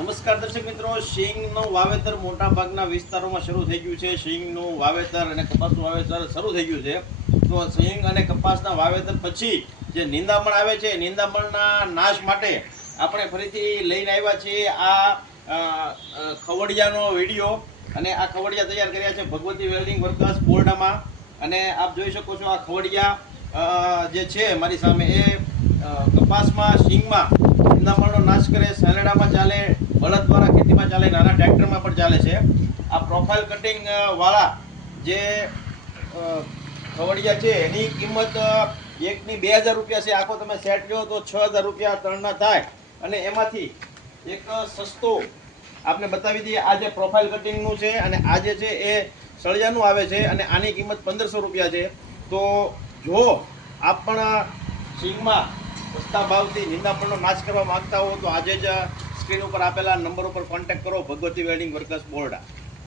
નમસ્કાર દર્શક મિત્રો સિંગનું વાવેતર મોટા ભાગના વિસ્તારોમાં શરૂ થઈ ગયું છે. સિંગનું વાવેતર અને કપાસનું વાવેતર શરૂ થઈ ગયું છે. તો સિંગ અને કપાસના વાવેતર પછી જે નિંદામણ આવે છે, નિંદામણના નાશ માટે આપણે ફરીથી લઈને આવ્યા છીએ આ ખવડિયાનો વીડિયો. અને આ ખવડિયા તૈયાર કર્યા છે ભગવતી વેલ્ડિંગ વર્કર્સ બોર્ડામાં. અને આપ જોઈ શકો છો આ ખવડિયા જે છે મારી સામે એ કપાસમાં સિંગમાં નિંદામણનો નાશ કરે સાલેડામાં ચાલે ચાલે, નાના ટ્રેક્ટરમાં પણ ચાલે છે. આ પ્રોફાઇલ કટિંગ વાળા જે ખવડિયા છે, એની કિંમત એકની બે હજાર રૂપિયા છે. આખો તમે સેટ લો તો છ હજાર રૂપિયા ત્રણના થાય. અને એમાંથી એક સસ્તો આપને બતાવી દઈએ, આ જે પ્રોફાઇલ કટિંગનું છે અને આ જે છે એ સળિયાનું આવે છે અને આની કિંમત પંદરસો રૂપિયા છે. તો જો આપ પણ સિંગમાં સસ્તા ભાવથી નિંદાપણનો નાશ કરવા માંગતા હો તો આજે જ સ્ક્રીન ઉપર આપેલા નંબર ઉપર કોન્ટેક્ટ કરો. Bhagwati wedding workers બોર્ડા